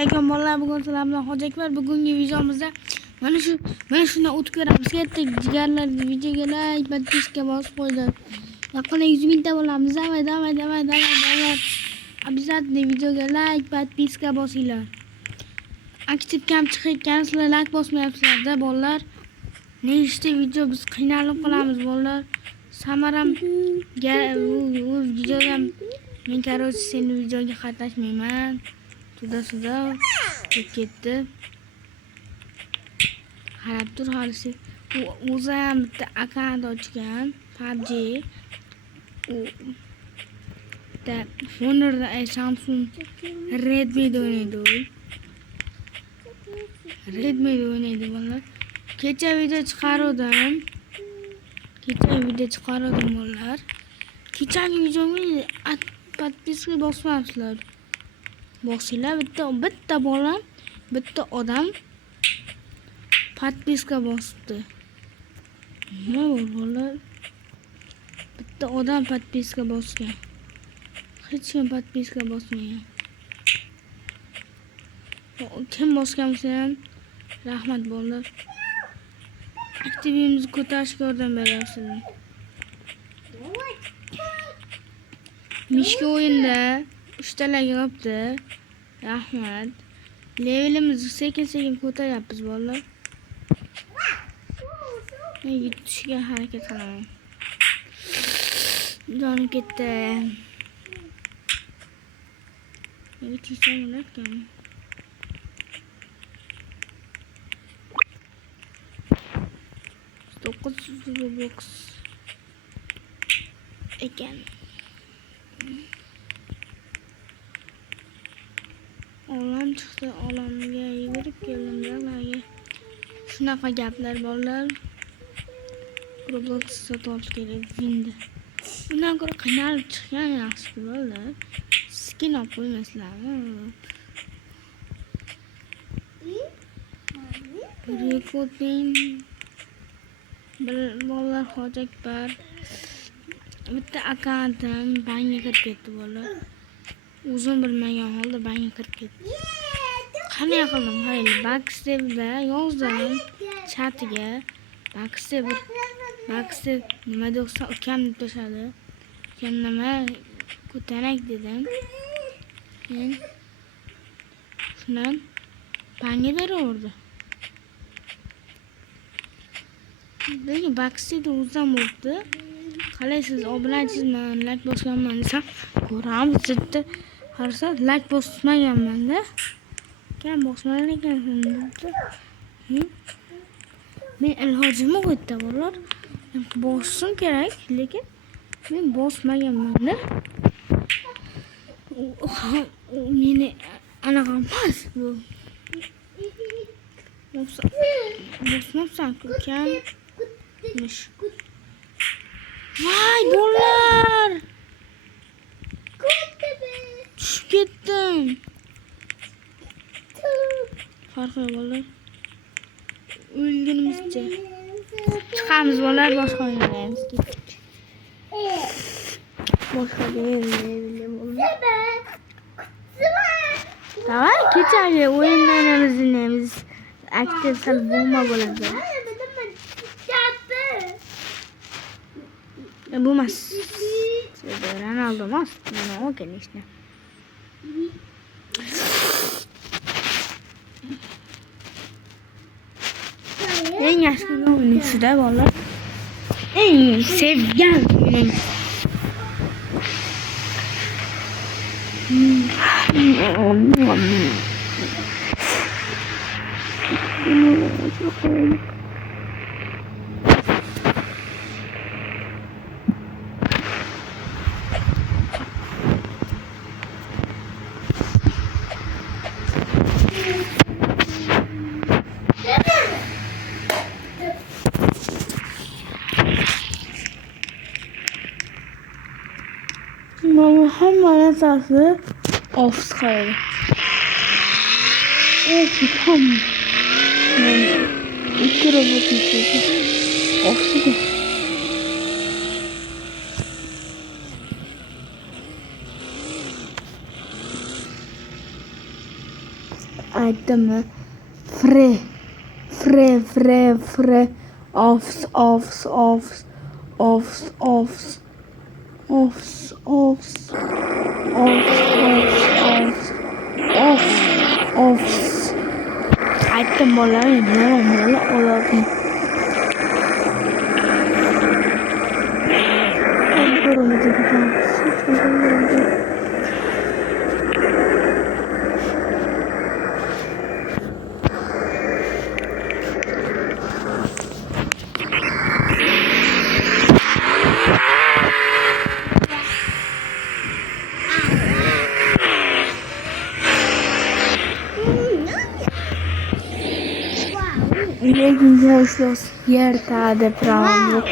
Assalomu alaykum bugun sizlar Hojiakbar. Bugungi videomizda mana shundan o'tib ko'ramiz. Katta jigarlar videoga like, podpiska bosib qo'ydi. Yaqinda 100 mingta bo'lamiz. Davay. Обязательно videoga like, podpiska bosinglar. Aktiv kam chiqayotgan sizlar like bosmayapsizlar-da bolalar. Nechta video biz qiynalib qolamiz bolalar. Samaram u videodan men короче seni videoga qatnashmayman. Suda ketdi. Qarab tur holisi. O'zi ham bitta akkaunt ochgan. PUBG. Da Honor'da Samsung Redmi'da o'ynaydi bolalar. Kecha video chiqaruvdim bolalar. Kechagi videomni podpiska bosmabsizlar. Bosinglar, bitta bolam, bitta odam podpiska bosdi. Nima bolalar? Bitta odam podpiska bosgan. Hech kim podpiska bosmagan. Kim bosgan bo'lsa ham rahmat bolalar. Aktivimizni ko'tarishga yordam beryapsizlar. Mishka o'yinda 3 talar yopdi. Rahmat. Levelimizni sekin ko'taryapmiz bolalar. Men yutishga harakat qilaman. Jonim ketdi. Nega tishim ularkan? Box ekan. Olam chiqdi, olamga yugurib keldim dalaga. Shunaqa gaplar bolalar. Roblox sotib kerak vindi. Bundan ko'ra qiynalib chiqqan yaxshi bolalar. Skin olib qo'ymaslarmi? Rekording bolalar Hojiakbar. Bitta akkauntim banga kirib ketdi bolalar. O'zim bilmagan holda banga kirib ketdi. Qanday qildim? Qaraylik, Backstep'da yozdim chatiga. Backstep nima deyapsan? Ukam deb tashladi. Ukam nima ko'tarak dedim. Men shundan banga beraverdi. Lekin Backstep'da o'zim bo'ldi. Qalaysiz, obunachisizmi? Like bosganman desam, ko'ramiz dedi. Qarasa, like bosmaganman-da. Kam bosmagan ekansan dedi. Men ilhojim yo'q bolalar. Bossam kerak, lekin men bosmaganman-da. Meni anaqa emas bu. Bosmabsan ukammish. Vay bolalar! Tushib ketdim. Farqi bolalar. O'lgunimizcha. Chiqamiz bolalar, boshqa o'ynaymiz. Boshqa bolalar. Davay, kechagi o'yinlarimizni aktiv sal bomba bo'ladi. Bu mas. Ronaldo mas. No, конечно. Eng yaxshi o'yin shuda bolalar. Eng sevgan o'yinim. Hamma narsasi ofis qiladi. Ham. Ikki robot ishlaydi. Ofisda. aytdimmi? Fre. Offs. Aytdim bolalar, nima oladi? Lekin los yerta de pravo.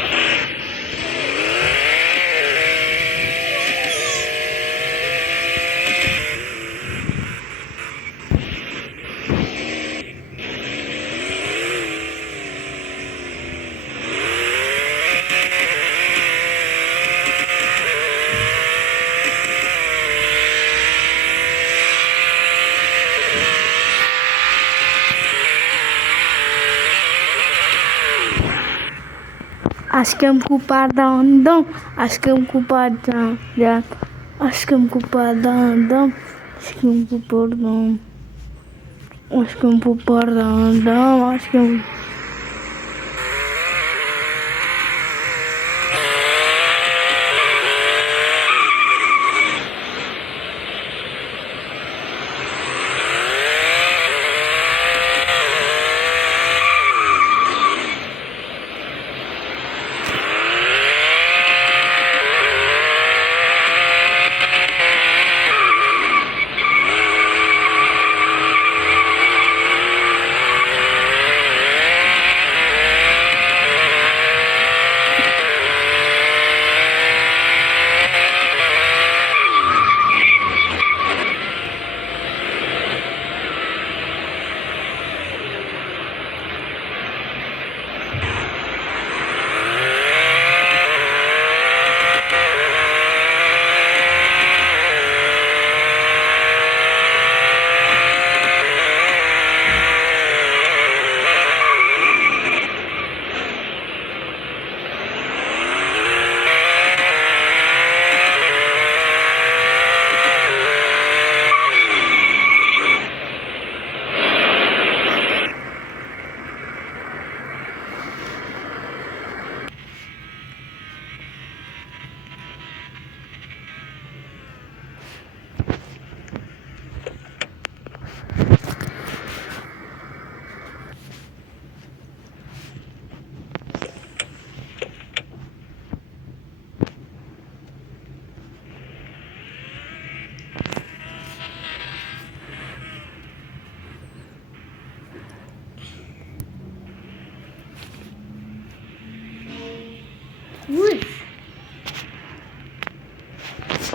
Aşkım kupardandım, aşkım kupardandım, aşkım kupardandım, aşkım kupardandım, aşkım kupardandım, aşkım.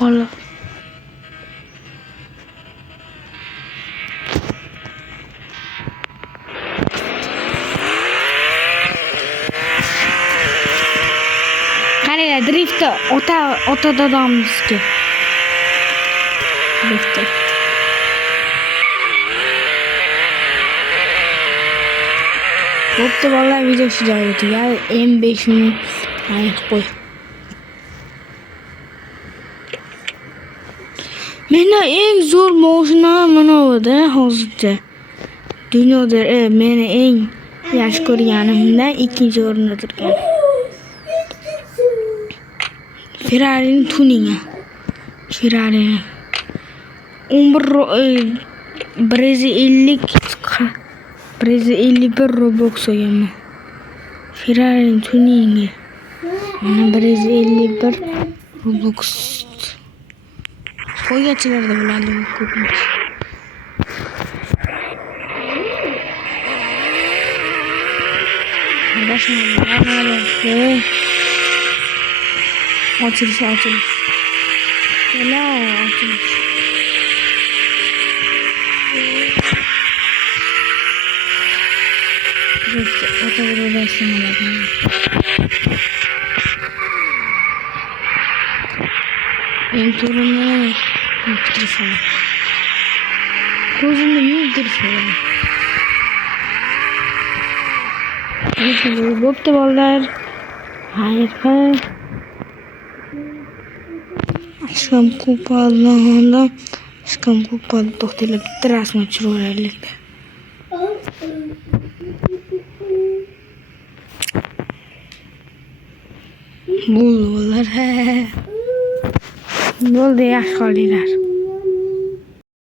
Allah. Qaranglar, driftda ota dadamizga. Driftda. Bo'pti bolalar, video shu joyga tugadi. M5 ni qo'y. Meni eng zo'r mashina mana bu hozircha. Dunyoda meni eng yaxshi ko'rganimdan ikkinchi o'rinda turgan. Ferrari'ning tuningi. Ferrari 151 Robux olganman. Ferrari'ning tuningi. Mana 151 Robux. Qo'ygachilarda bo'ladi ko'pincha. Açılış. Helal açılış. İşte otomobil versiyonu. Benim turumda ne? Telefonu. Ko'zimni yuvdirishadi. Bo'pti bolalar. Xayr. Aşkım ko'paldi. To'xtanglar, bitta rasm tushiraveraylik. Bo'ldi bolalar. Bo'ldi, yaxshi qolinglar.